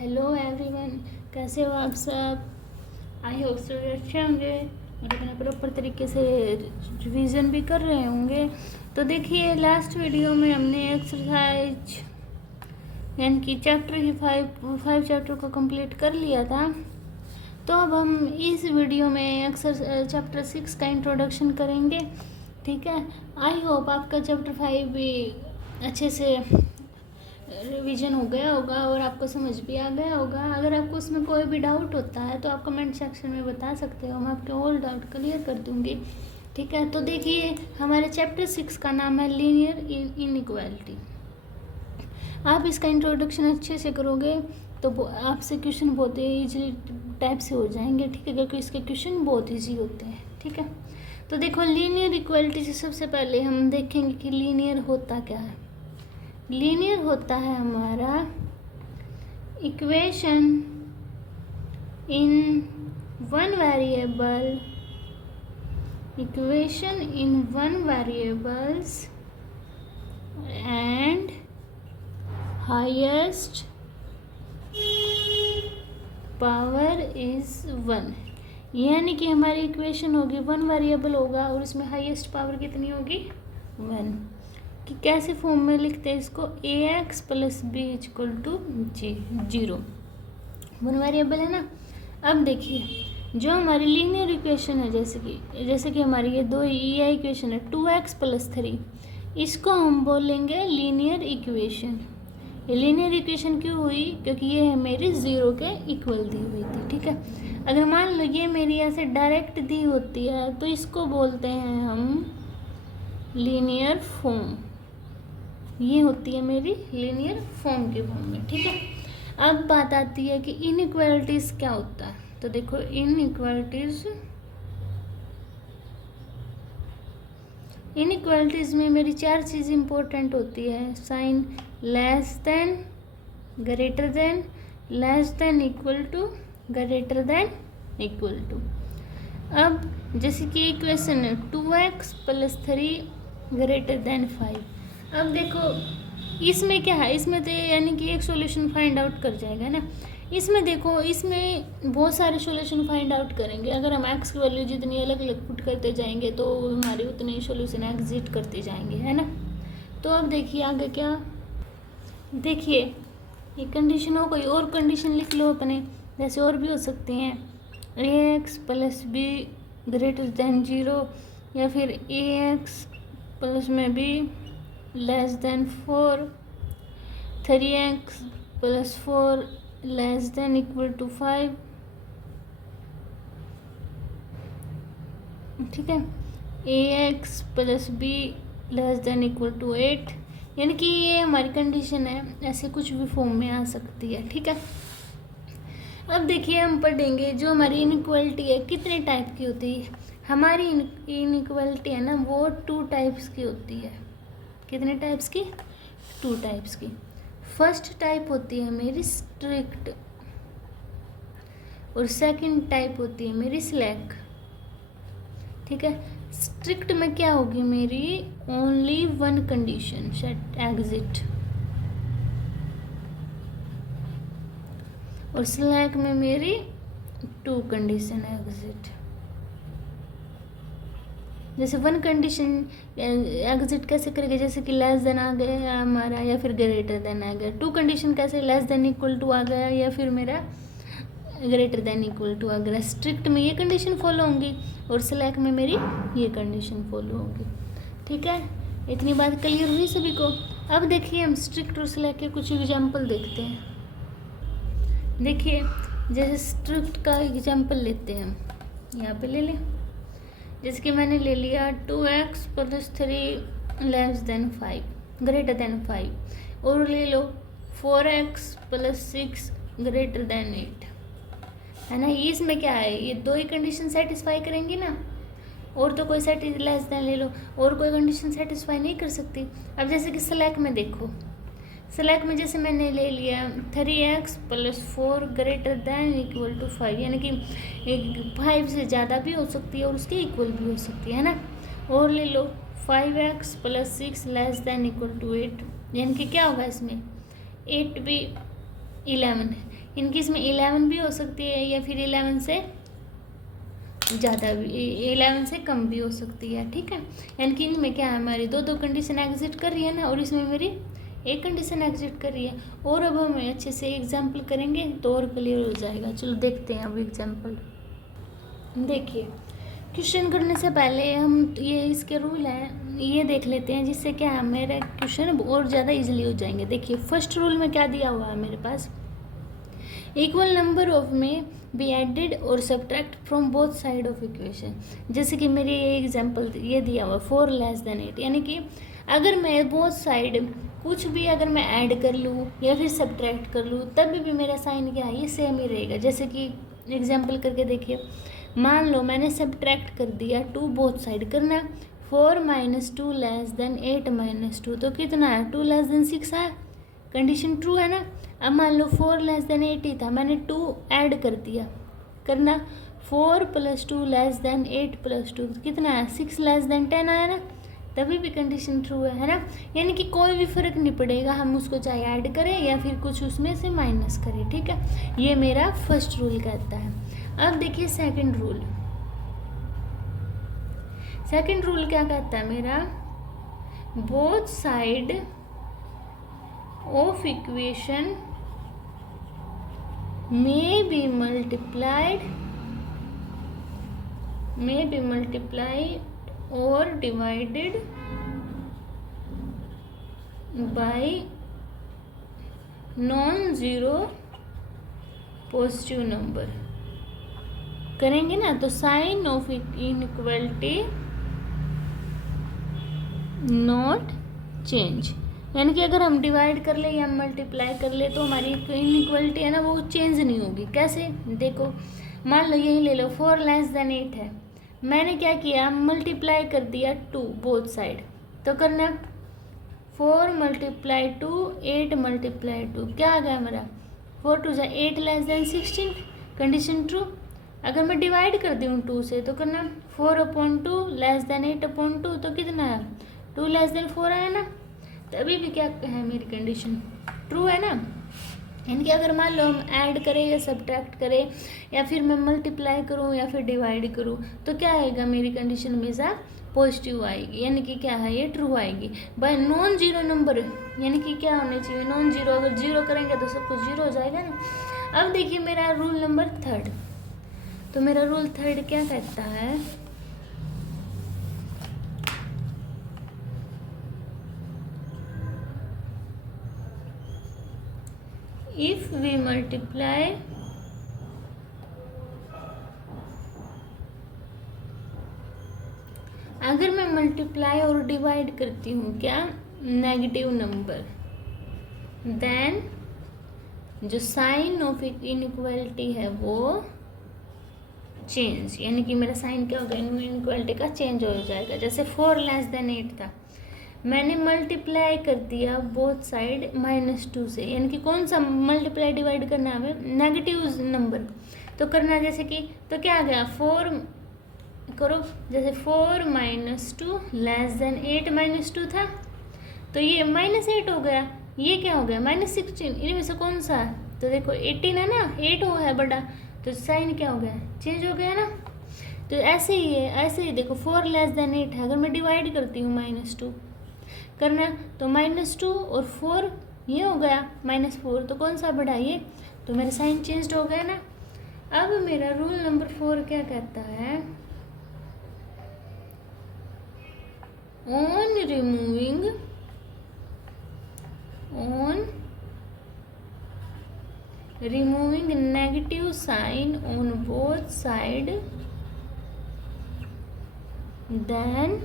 Hello everyone, कैसे हो आप सब। आई होप सो अच्छे होंगे और अपना प्रॉपर तरीके से रिवीजन भी कर रहे होंगे। तो देखिए, लास्ट वीडियो में हमने एक्सरसाइज यानी कि चैप्टर की फाइव चैप्टर को कंप्लीट कर लिया था। तो अब हम इस वीडियो में चैप्टर 6 का इंट्रोडक्शन करेंगे। ठीक है, आई होप आपका चैप्टर 5 भी अच्छे से रिवीजन हो गया होगा और आपको समझ भी आ गया होगा। अगर आपको उसमें कोई भी डाउट होता है तो आप कमेंट सेक्शन में बता सकते हो, मैं आपके ऑल डाउट क्लियर कर दूंगी। ठीक है, तो देखिए, हमारे चैप्टर 6 का नाम है लीनियर इनइक्वालिटी। आप इसका इंट्रोडक्शन अच्छे से करोगे तो आपसे क्वेश्चन बहुत ईजी टाइप से हो जाएंगे। ठीक है, क्योंकि इसके क्वेश्चन बहुत ईजी होते हैं। ठीक है, तो देखो, लीनियर इक्वालिटी से सबसे पहले हम देखेंगे कि लीनियर होता क्या है। लीनियर होता है हमारा equation in one variables and highest power is 1। यानी कि हमारी इक्वेशन होगी, वन वेरिएबल होगा और उसमें हाईएस्ट पावर कितनी होगी, 1। कि कैसे फॉर्म में लिखते हैं इसको, ax + b = 0। वन वेरिएबल है ना। अब देखिए, जो हमारी लीनियर इक्वेशन है, जैसे कि हमारी ये दो EI इक्वेशन है 2x + 3, इसको हम बोलेंगे लीनियर इक्वेशन। ये लीनियर इक्वेशन क्यों हुई, क्योंकि ये है मेरी 0 के इक्वल दी हुई थी। ठीक है, अगर मान लो ये मेरी ऐसे डायरेक्ट दी होती है तो इसको बोलते हैं हम लीनियर फॉर्म। ये होती है मेरी लीनियर फॉर्म की फॉर्म में। ठीक है, अब बात आती है कि इनइक्वालिटीज क्या होता है। तो देखो, इनइक्वालिटीज में मेरी 4 चीज़ इंपॉर्टेंट होती है। Sign less than, greater than, less than equal to, greater than equal to. अब जैसे कि इक्वेशन है 2x + 3 > 5। अब देखो, इसमें क्या है, इसमें तो यानी कि एक सॉल्यूशन फाइंड आउट कर जाएगा ना। इसमें देखो, इसमें बहुत सारे सॉल्यूशन फाइंड आउट करेंगे। अगर हम x की वैल्यू जितनी अलग अलग पुट करते जाएंगे तो हमारे उतने ही सॉल्यूशन एग्जिट करते जाएंगे, है ना। तो अब देखिए आगे क्या, देखिए ये कंडीशन हो गई, और कंडीशन लिख लो अपने, जैसे और भी हो सकती हैं, ax + b > 0, या फिर ax + b <4, 3x + 4 <= 5। ठीक है, ax + b <= 8। यानी कि ये हमारी कंडीशन है, ऐसे कुछ भी फॉर्म में आ सकती है। ठीक है, अब देखिए, हम पढ़ेंगे जो हमारी इनइक्वालिटी है कितने टाइप की होती है। हमारी इनइक्वालिटी है ना, वो 2 टाइप्स की होती है। कितने टाइप्स की, 2 टाइप्स की। फर्स्ट टाइप होती है मेरी स्ट्रिक्ट और सेकंड टाइप होती है मेरी स्लैक। ठीक है, स्ट्रिक्ट में क्या होगी मेरी, ओनली 1 कंडीशन सेट एग्जिट, और स्लैक में मेरी 2 कंडीशन एग्जिट। जैसे 1 कंडीशन एग्जिट कैसे करेंगे, जैसे कि लेस देन आ गया हमारा या फिर ग्रेटर देन आ गया। 2 कंडीशन कैसे, लेस देन इक्वल टू आ गया या फिर मेरा ग्रेटर देन इक्वल टू आ गया। स्ट्रिक्ट में ये कंडीशन फॉलो होंगी और स्लैक में मेरी ये कंडीशन फॉलो होगी। ठीक है, इतनी बात क्लियर हुई सभी को। अब देखिए, हम स्ट्रिक्ट और स्लैक के कुछ एग्जाम्पल देखते हैं। देखिए, जैसे स्ट्रिक्ट का एग्जाम्पल लेते हैं, हम यहाँ पे ले लें। जैसे कि मैंने ले लिया 2x + 3 <5 > 5, और ले लो 4x + 6 > 8, है ना। इसमें क्या है, ये 2 ही कंडीशन सेटिस्फाई करेंगी ना, और तो कोई लेस देन ले लो, और कोई कंडीशन सेटिस्फाई नहीं कर सकती। अब जैसे कि स्लैक में देखो, स्लैक में जैसे मैंने ले लिया 3x + 4 > 5, यानी कि 5 से ज़्यादा भी हो सकती है और उसके इक्वल भी हो सकती है ना। और ले लो 5x + 6 <= 8, यानी कि क्या होगा इसमें, 8 भी 11 है। इनकी इसमें 11 भी हो सकती है या फिर 11 से ज़्यादा भी, 11 से कम भी हो सकती है, ठीक है। यानी कि इनमें क्या है, हमारी दो कंडीशन एग्जिस्ट कर रही है ना, और इसमें मेरी एक कंडीशन एग्जिस्ट कर रही है। और अब हम अच्छे से एग्जाम्पल करेंगे तो और क्लियर हो जाएगा। चलो देखते हैं अब एग्जाम्पल। देखिए, क्वेश्चन करने से पहले हम ये इसके रूल हैं ये देख लेते हैं, जिससे क्या है मेरा क्वेश्चन और ज़्यादा इजीली हो जाएंगे। देखिए, फर्स्ट रूल में क्या दिया हुआ है मेरे पास, इक्वल नंबर ऑफ में बी एडेड और subtract from both side of equation. जैसे कि मेरी ये एग्जांपल ये दिया हुआ 4 लेस देन 8, यानी कि अगर मैं बोथ साइड कुछ भी अगर मैं ऐड कर लूँ या फिर सब्ट्रैक्ट कर लूँ तब भी मेरा साइन क्या है, ये सेम ही रहेगा। जैसे कि एग्जांपल करके देखिए, मान लो मैंने सब्ट्रैक्ट कर दिया 2 बोथ साइड, करना 4 - 2 लेस देन 8 - 2, तो कितना है 2 लेस देन 6 है, कंडीशन ट्रू है ना। अब मान लो 4 लेस देन 8 ही था, मैंने 2 ऐड कर दिया, करना 4 + 2 लेस देन 8 + 2, कितना है 6 लेस देन 10 आया ना, तभी भी कंडीशन ट्रू है ना। यानी कि कोई भी फर्क नहीं पड़ेगा, हम उसको चाहे ऐड करें या फिर कुछ उसमें से माइनस करें, ठीक है। ये मेरा फर्स्ट रूल कहता है। अब देखिए सेकंड रूल, सेकंड रूल क्या कहता है मेरा, both side of equation may be multiplied or divided by non-zero positive number. करेंगे ना तो sign of inequality not change, यानी कि अगर हम डिवाइड कर ले या मल्टीप्लाई कर ले तो हमारी इनइक्वालिटी है ना वो चेंज नहीं होगी। कैसे, देखो मान लो यही ले लो 4 लेस देन 8 है, मैंने क्या किया मल्टीप्लाई कर दिया 2 बोथ साइड, तो करना 4 × 2 8 × 2, क्या आ गया मेरा 4 × 2 = 8 लेस देन 16, कंडीशन ट्रू। अगर मैं डिवाइड कर दूँ 2 से तो करना 4/2 लेस देन 8/2, तो कितना है 2 लेस देन 4 आया ना, तभी भी क्या है मेरी कंडीशन ट्रू है ना। यानी कि अगर मान लो हम ऐड करें या सब्ट्रैक्ट करें या फिर मैं मल्टीप्लाई करूं या फिर डिवाइड करूं तो क्या आएगा, मेरी कंडीशन हमेशा पॉजिटिव आएगी, यानी कि क्या है ये ट्रू आएगी। बाय नॉन जीरो नंबर, यानी कि क्या होने चाहिए नॉन जीरो, अगर जीरो करेंगे तो सब कुछ जीरो हो जाएगा ना। अब देखिए मेरा रूल नंबर थर्ड, तो मेरा रूल थर्ड क्या कहता है, if we multiply अगर मैं मल्टीप्लाई और डिवाइड करती हूँ क्या नेगेटिव नंबर, देन जो साइन ऑफ इनइक्वालिटी है वो चेंज, यानी कि मेरा साइन क्या होगा इनइक्वालिटी का चेंज हो जाएगा। जैसे 4 लेस देन 8 था, मैंने मल्टीप्लाई कर दिया बोथ साइड -2 से, यानी कि कौन सा मल्टीप्लाई डिवाइड करना है हमें नेगेटिव नंबर, तो करना जैसे कि तो क्या आ गया 4 करो, जैसे 4 - 2 लेस देन 8 - 2 था, तो ये -8 हो गया, ये क्या हो गया -16, इनमें से कौन सा है, तो देखो 18 है ना, 8 वो है बड़ा, तो साइन क्या हो गया चेंज हो गया ना। तो ऐसे ही है, ऐसे ही देखो 4 लेस देन 8 है, अगर मैं डिवाइड करती हूँ -2 करना तो -2 और 4 ये हो गया -4, तो कौन सा बड़ा ये, तो मेरा साइन चेंज हो गया ना। अब मेरा रूल नंबर 4 क्या कहता है, on removing negative sign on both side then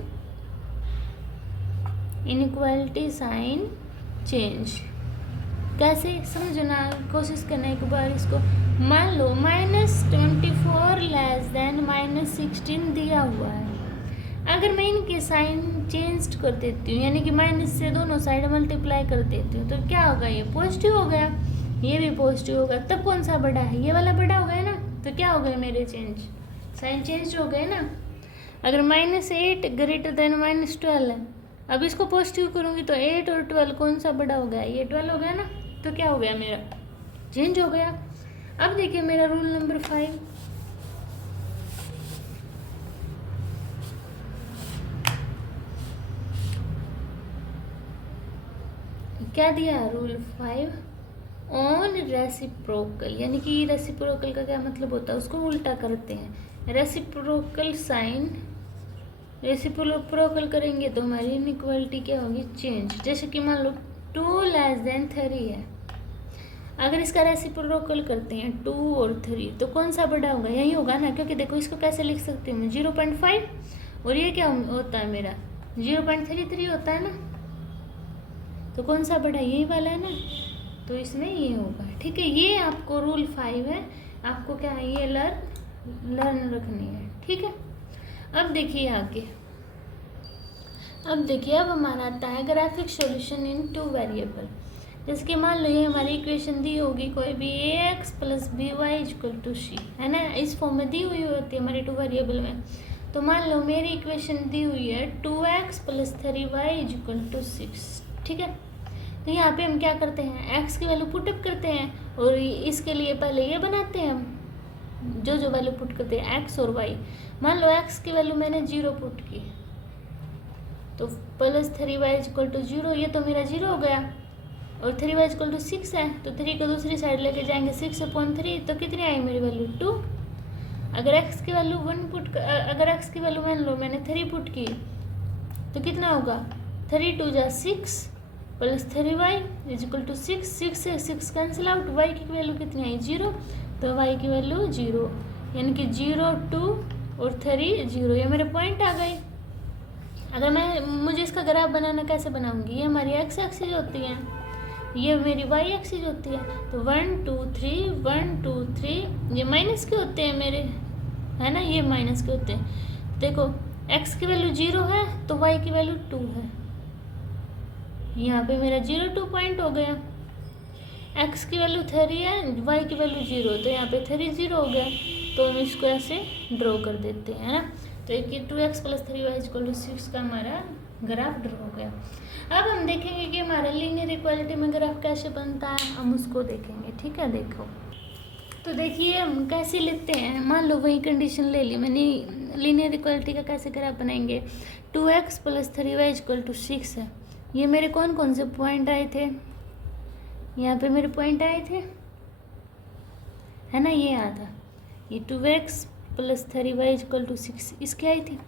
inequality sign change. कैसे समझना, कोशिश करना एक बार इसको। मान लो -24 लेस देन -16 दिया हुआ है, अगर मैं इनके साइन चेंज कर देती हूँ, यानी कि माइनस से दोनों साइड मल्टीप्लाई कर देती हूँ, तो क्या होगा ये पॉजिटिव हो गया, ये भी पॉजिटिव होगा, तब कौन सा बड़ा है, ये वाला बड़ा हो गया ना, तो क्या हो गया मेरे चेंज, साइन चेंज हो गए ना। अगर -8 ग्रेटर देन -12 है, अब इसको पॉजिटिव करूँगी तो 8 और 12 कौन सा बड़ा हो गया, ये 12 हो गया ना, तो क्या हो गया मेरा चेंज हो गया। अब देखिए मेरा रूल नंबर 5, क्या दिया? रूल 5 ऑन रेसिप्रोकल, यानी कि रेसिप्रोकल का क्या मतलब होता है, उसको उल्टा करते हैं। रेसिप्रोकल साइन, रेसिप्रोकल करेंगे तो हमारी इनइक्वालिटी क्या होगी? चेंज। जैसे कि मान लो 2 लेस देन 3 है, अगर इसका रेसिप्रोकल करते हैं 2 और 3 तो कौन सा बड़ा होगा? यही होगा ना, क्योंकि देखो इसको कैसे लिख सकती हूँ मैं, 0.5 और ये क्या होता है मेरा 0.33 होता है ना, तो कौन सा बड़ा? यही वाला है ना, तो इसमें ये होगा। ठीक है, ये आपको रूल 5 है, आपको क्या है ये लर्न रखनी है। ठीक है, अब देखिए आगे, अब देखिए अब हमारा आता है ग्राफिक सॉल्यूशन इन 2 वेरिएबल। जैसे कि मान लो ये हमारी इक्वेशन दी होगी कोई भी ax + by = c, है ना, इस फॉर्म में दी हुई होती है हमारे 2 वेरिएबल में। तो मान लो मेरी इक्वेशन दी हुई है 2x + 3y = 6। ठीक है, तो यहाँ पे हम क्या करते हैं, x की वैल्यू पुटअप करते हैं और इसके लिए पहले ये बनाते हैं हम जो वैल्यू पुट करते हैं x और y। मान लो x की वैल्यू मैंने 0 पुट की, तो + 3y = 0, ये तो मेरा 0 हो गया, और 3y = 6 है, तो 3 को दूसरी साइड लेके जाएंगे 6/3, तो कितनी आई मेरी वैल्यू? 2। अगर x की वैल्यू 1 पुट, अगर x की वैल्यू मान लो मैंने 3 पुट की तो कितना होगा? 3 2 = 6 + 3y = 6, 6 से 6 कैंसिल आउट, y की वैल्यू कितनी आई? 0, तो y की वैल्यू 0, यानी कि 0 2 और 3 0, ये मेरे पॉइंट आ गए। अगर मुझे इसका ग्राफ बनाना, कैसे बनाऊंगी? ये हमारी x एक्सिस होती है, ये मेरी y एक्सिस होती है, तो 1 2 3 1 2 3, ये माइनस के होते हैं मेरे, है ना, ये माइनस के होते हैं। देखो x की वैल्यू 0 है तो y की वैल्यू 2 है, यहाँ पे मेरा 0 2 पॉइंट हो गया। x की वैल्यू 3 है, y की वैल्यू 0, तो यहाँ पे 3 0 हो गया, तो हम इसको ऐसे ड्रॉ कर देते हैं, है ना। तो एक 2x + 3y = 6 का हमारा ग्राफ ड्रॉ हो गया। अब हम देखेंगे कि हमारा लीनियर इक्वालिटी में ग्राफ कैसे बनता है, हम उसको देखेंगे। ठीक है, देखो तो देखिए हम कैसे लेते हैं, मान लो वही कंडीशन ले ली मैंने, लीनियर इक्वालिटी का कैसे ग्राफ बनाएंगे। 2x + 3y = 6 है, ये मेरे कौन कौन से पॉइंट आए थे? यहाँ पे मेरे पॉइंट आए थे, है ना, ये आया था, ये 2x + 3y = 6 इसके आई थी।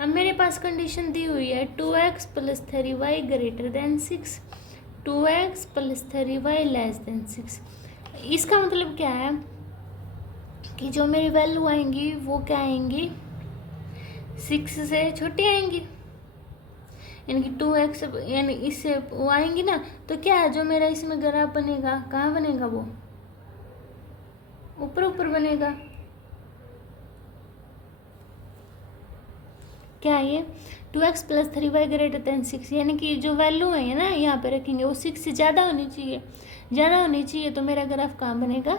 अब मेरे पास कंडीशन दी हुई है 2x + 3y > 6, 2x + 3y < 6। इसका मतलब क्या है कि जो मेरी वैल्यू आएंगी वो क्या आएंगी? 6 से छोटी आएंगी, यानी कि 2x, यानी इससे वो आएंगी ना, तो क्या है जो मेरा इसमें ग्राफ बनेगा, कहाँ बनेगा? वो ऊपर ऊपर बनेगा। क्या है ये? 2x + 3y > 6, यानी कि जो वैल्यू है ना यहाँ पे रखेंगे वो 6 से ज़्यादा होनी चाहिए, ज़्यादा होनी चाहिए, तो मेरा ग्राफ कहाँ बनेगा?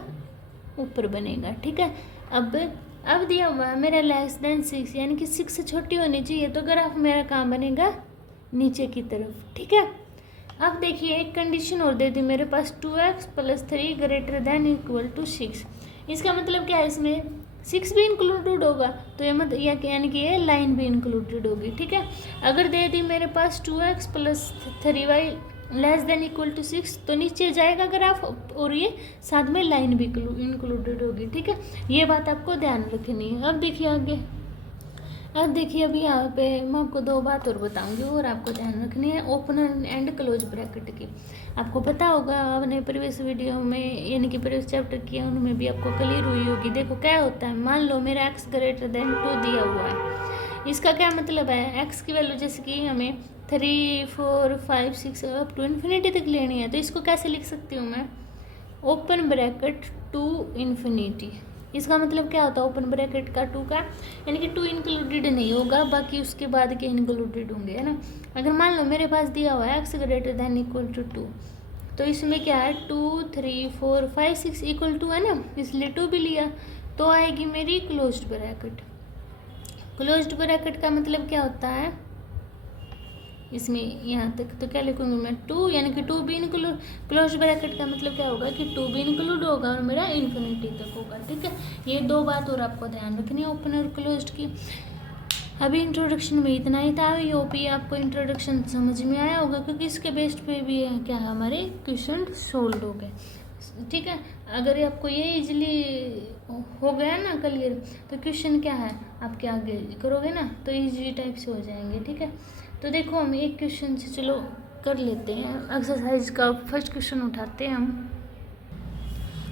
ऊपर बनेगा। ठीक है, अब दिया हुआ है मेरा < 6, यानी कि 6 से छोटी होनी चाहिए, तो ग्राफ मेरा कहाँ बनेगा? नीचे की तरफ। ठीक है, अब देखिए एक कंडीशन और दे दी मेरे पास, 2x + 3 > 6। इसका मतलब क्या है, इसमें 6 भी इंक्लूडेड होगा, तो ये मतलब यानी कि ये लाइन भी इंक्लूडेड होगी। ठीक है, अगर दे दी मेरे पास 2x + 3y < 6, तो नीचे जाएगा ग्राफ और ये साथ में लाइन भी इंक्लूडेड होगी। ठीक है, ये बात आपको ध्यान रखनी है। अब देखिए आगे, अब देखिए अभी यहाँ पे मैं आपको 2 बात और बताऊंगी और आपको ध्यान रखनी है, ओपन एंड क्लोज ब्रैकेट की। आपको पता होगा, आपने प्रीवियस वीडियो में यानी कि प्रीवियस चैप्टर किया उनमें भी आपको क्लियर हुई होगी। देखो क्या होता है, मान लो मेरा x > 2 दिया हुआ है, इसका क्या मतलब है? x की वैल्यू जैसे कि हमें 3 4 5 6 अप टू इन्फिनिटी तक लेनी है, तो इसको कैसे लिख सकती हूँ मैं? Open bracket to infinity. इसका मतलब क्या होता है ओपन ब्रैकेट का 2 का, यानी कि 2 इंक्लूडेड नहीं होगा, बाकी उसके बाद के इंक्लूडेड होंगे, है ना। अगर मान लो मेरे पास दिया हुआ है x > 2, तो इसमें क्या है 2 3 4 5 6 = 2 है ना, इसलिए 2 भी लिया, तो आएगी मेरी क्लोज्ड ब्रैकेट। क्लोज्ड ब्रैकेट का मतलब क्या होता है? इसमें यहाँ तक, तो क्या लिखूंगी मैं 2, यानी कि 2 भी इंक्लूड, क्लोज ब्रैकेट का मतलब क्या होगा कि 2 भी इंक्लूड होगा और मेरा इन्फिनिटी तक होगा। ठीक है, ये 2 बात और आपको ध्यान रखनी है ओपन और क्लोज्ड की। अभी इंट्रोडक्शन में इतना ही था। ये ओपी आपको इंट्रोडक्शन समझ में आया होगा, क्योंकि इसके बेस्ड पे भी क्या है हमारे क्वेश्चन सोल्व हो गए। ठीक है, अगर आपको ये इजीली हो गया ना क्लियर, तो क्वेश्चन क्या है आपके आगे करोगे ना तो इजी टाइप से हो जाएंगे। ठीक है, तो देखो हम एक क्वेश्चन से चलो कर लेते हैं एक्सरसाइज का। फर्स्ट क्वेश्चन उठाते हैं हम।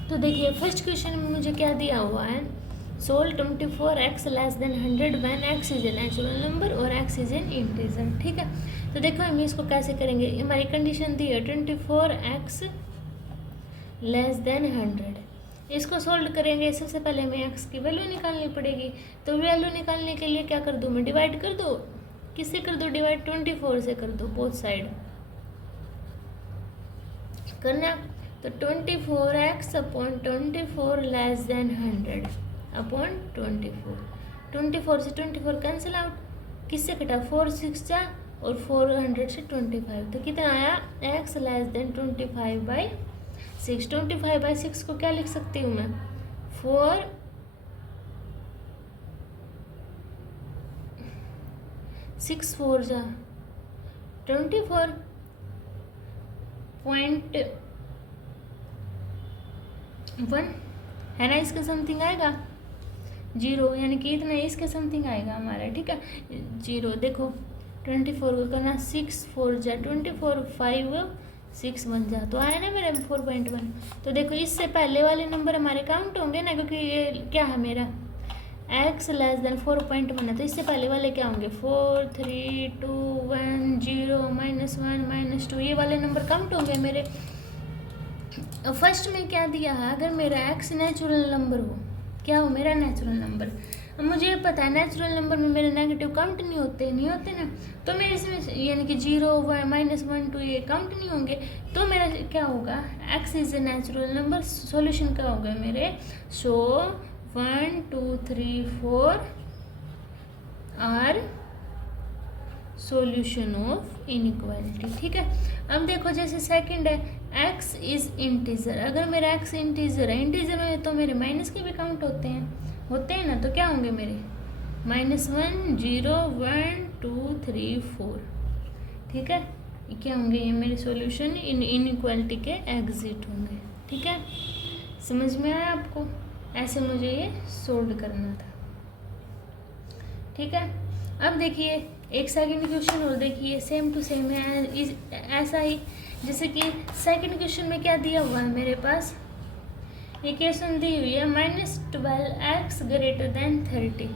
तो देखिए फर्स्ट क्वेश्चन में मुझे क्या दिया हुआ है, solve 24x less than 100 when x is a natural number और x इज एन इंटीजर। ठीक है, तो देखो हम इसको कैसे करेंगे। हमारी कंडीशन दी है 24x लेस देन 100। इसको सोल्व करेंगे, सबसे पहले हमें x की वैल्यू निकालनी पड़ेगी। तो वैल्यू निकालने के लिए क्या कर दूँ मैं, डिवाइड कर दो। किससे कर दो डिवाइड, 24 से कर दो, बोथ साइड करना। तो 24x upon 24 less than 100 upon 24। 24 से 24 कैंसिल आउट, किससे कटा 4 6 जा और 400 से 25, तो कितना आया x लेस देन 25/6। 25/6 को क्या लिख सकती हूँ मैं, 4 6 4 जा 24.1 है ना, इसका समथिंग आएगा 0, यानी कि इतना इसके समथिंग आएगा हमारा। ठीक है, 0 देखो 24 को करना 6 4 जा 24 5 6 बन जा, तो आया ना मेरा 4.1। तो देखो इससे पहले वाले नंबर हमारे काउंट होंगे ना, क्योंकि ये क्या है मेरा x लेस देन 4.1 है, तो इससे पहले वाले क्या होंगे 4 3 2 1 0 -1 -2, ये वाले नंबर काउंट होंगे मेरे। फर्स्ट में क्या दिया है, अगर मेरा x नेचुरल नंबर हो, क्या हो मेरा नेचुरल नंबर। अब मुझे पता है नेचुरल नंबर में मेरे नेगेटिव काउंट नहीं होते ना, तो मेरे इसमें यानी कि 0 -1 2 ये काउंट नहीं होंगे, तो मेरा क्या होगा x is a natural number. Solution क्या होगा मेरे, सो 1 2 3 4 आर सॉल्यूशन ऑफ इनइक्वालिटी। ठीक है, अब देखो जैसे सेकंड है x इज इंटीजर। अगर मेरा x इंटीजर है, इंटीजर में तो मेरे माइनस के भी काउंट होते हैं ना, तो क्या होंगे मेरे -1 0 1 2 3 4। ठीक है, ये क्या होंगे, ये मेरे सॉल्यूशन इनइक्वालिटी के एग्जिट होंगे। ठीक है, समझ में आया आपको, ऐसे मुझे ये सोल्व करना था। ठीक है, अब देखिए एक सेकंड क्वेश्चन और देखिए, सेम टू सेम है ऐसा ही, जैसे कि सेकंड क्वेश्चन में क्या दिया हुआ है मेरे पास, इक्वेशन दी हुई है -12x ग्रेटर देन 30।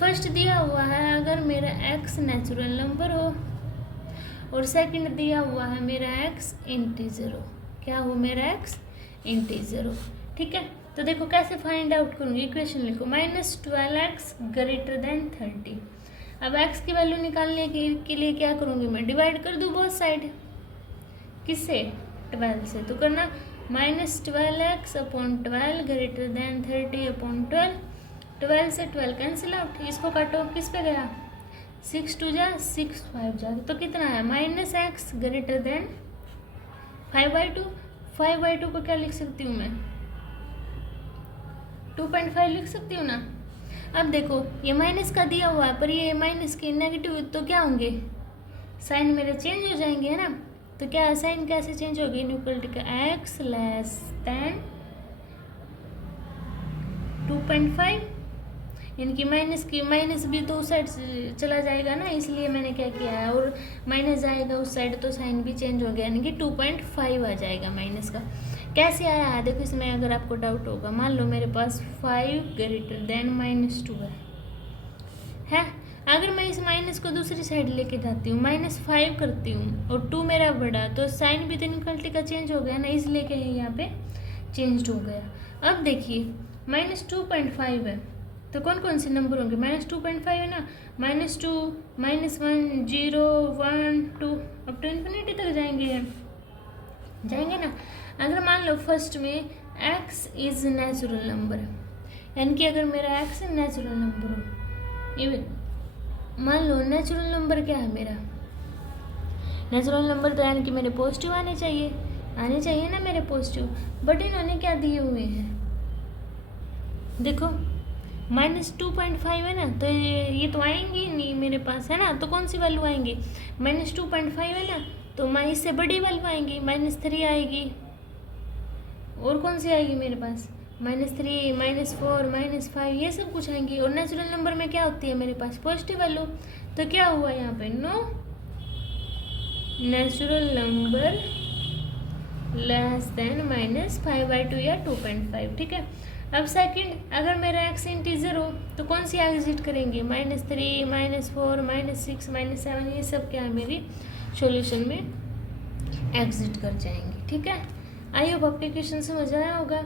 फर्स्ट दिया हुआ है अगर मेरा x नेचुरल नंबर हो, और सेकंड दिया हुआ है मेरा x इंटीजर हो। क्या हो मेरा x इंटीजर हो। ठीक है, तो देखो कैसे फाइंड आउट करूँगी, इक्वेशन लिखो -12x ग्रेटर देन 30। अब x की वैल्यू निकालने के लिए क्या करूँगी मैं, डिवाइड कर दूँ बोथ साइड, किससे 12 से, तो करना -12x upon 12 greater than 30 upon 12। 12 से 12 कैंसिल आउट, इसको काटो, किस पे गया 6 2 जा 6 5 जा, तो कितना है -x ग्रेटर देन 5/2। 5/2 को क्या लिख सकती हूँ मैं, 2.5 लिख सकती हूँ ना। अब देखो ये माइनस का दिया हुआ है, पर ये माइनस के नेगेटिव, तो क्या होंगे साइन मेरे चेंज हो जाएंगे, है ना। तो क्या साइन कैसे चेंज होगी, इनइक्वालिटी का x लेस देन 2.5, यानी कि माइनस भी तो उस साइड चला जाएगा ना, इसलिए मैंने क्या किया है, और माइनस जाएगा उस साइड तो साइन भी चेंज हो गया, यानी कि 2.5 आ जाएगा माइनस का। कैसे आया है देखो, इसमें अगर आपको डाउट होगा, मान लो मेरे पास 5 ग्रेटर देन -2 है, अगर मैं इस माइनस को दूसरी साइड लेके जाती हूँ -5 करती हूँ और 2 मेरा बड़ा, तो साइन भी तो इनइक्वालिटी का चेंज हो गया ना, इसलिए क्या है यहाँ पे चेंज हो गया। अब देखिए -2.5 है, तो कौन कौन से नंबर होंगे, -2.5 है ना, -2 -1 0 1 2 अब तो इन्फिनिटी तक जाएंगे ना। अगर मान लो फर्स्ट में x इज नेचुरल नंबर, यानी कि अगर मेरा x नेचुरल नंबर हो, मान लो नेचुरल नंबर क्या है मेरा नेचुरल नंबर तो यानी कि मेरे पॉजिटिव आने चाहिए ना मेरे पॉजिटिव, बट इन्होंने क्या दिए हुए हैं, देखो -2.5 है ना, तो ये तो आएंगी नहीं मेरे पास, है ना, तो कौन सी वैल्यू आएंगी, -2.5 है ना, तो इससे बड़ी वैल्यू आएंगी, -3 आएगी, और कौन सी आएगी मेरे पास, -3, -4, -5, ये सब कुछ आएंगी। और नेचुरल नंबर में क्या होती है मेरे पास, पॉजिटिव वैल्यू। तो क्या हुआ यहाँ पे, no natural number less than -5/2 या 2.5, ठीक है। अब सेकंड, अगर मेरा एक्स इंटीजर हो तो कौन सी एग्जिट करेंगे, -3, -4, -6, -7, ये सब क्या है मेरी सॉल्यूशन में एग्जिट कर जाएंगे, ठीक है। आई होप आपके क्वेश्चन समझ आया होगा,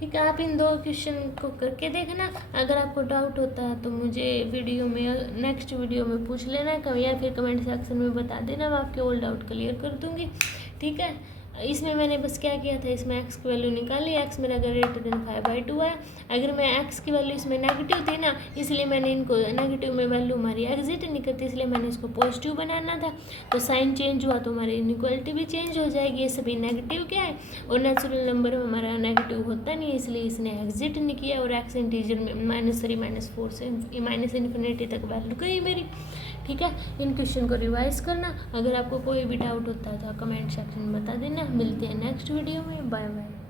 ठीक है। आप इन 2 क्वेश्चन को करके देखना, अगर आपको डाउट होता है तो मुझे वीडियो में नेक्स्ट वीडियो में पूछ लेना या फिर कमेंट सेक्शन में बता देना, मैं आपके ऑल डाउट क्लियर कर दूंगी, ठीक है। इसमें मैंने बस क्या किया था, इसमें एक्स की वैल्यू निकाली, एक्स मेरा ग्रेटर देन 5/2 है। अगर मैं एक्स की वैल्यू इसमें नेगेटिव थी ना, इसलिए मैंने इनको नेगेटिव में वैल्यू हमारी एग्जिट नहीं करती, इसलिए मैंने इसको पॉजिटिव बनाना था। तो साइन चेंज हुआ तो हमारी इनइक्वालिटी भी चेंज हो जाएगी, ये सभी नेगेटिव क्या है, और नेचुरल नंबर में हमारा नेगेटिव होता नहीं, इसलिए इसने एग्जिट नहीं किया। और एक्स इंटीजर में -3, -4 से -इन्फिनिटी तक वैल्यू गई मेरी, ठीक है। इन क्वेश्चन को रिवाइज करना, अगर आपको कोई भी डाउट होता है तो कमेंट सेक्शन में बता देना। मिलते हैं नेक्स्ट वीडियो में, बाय बाय।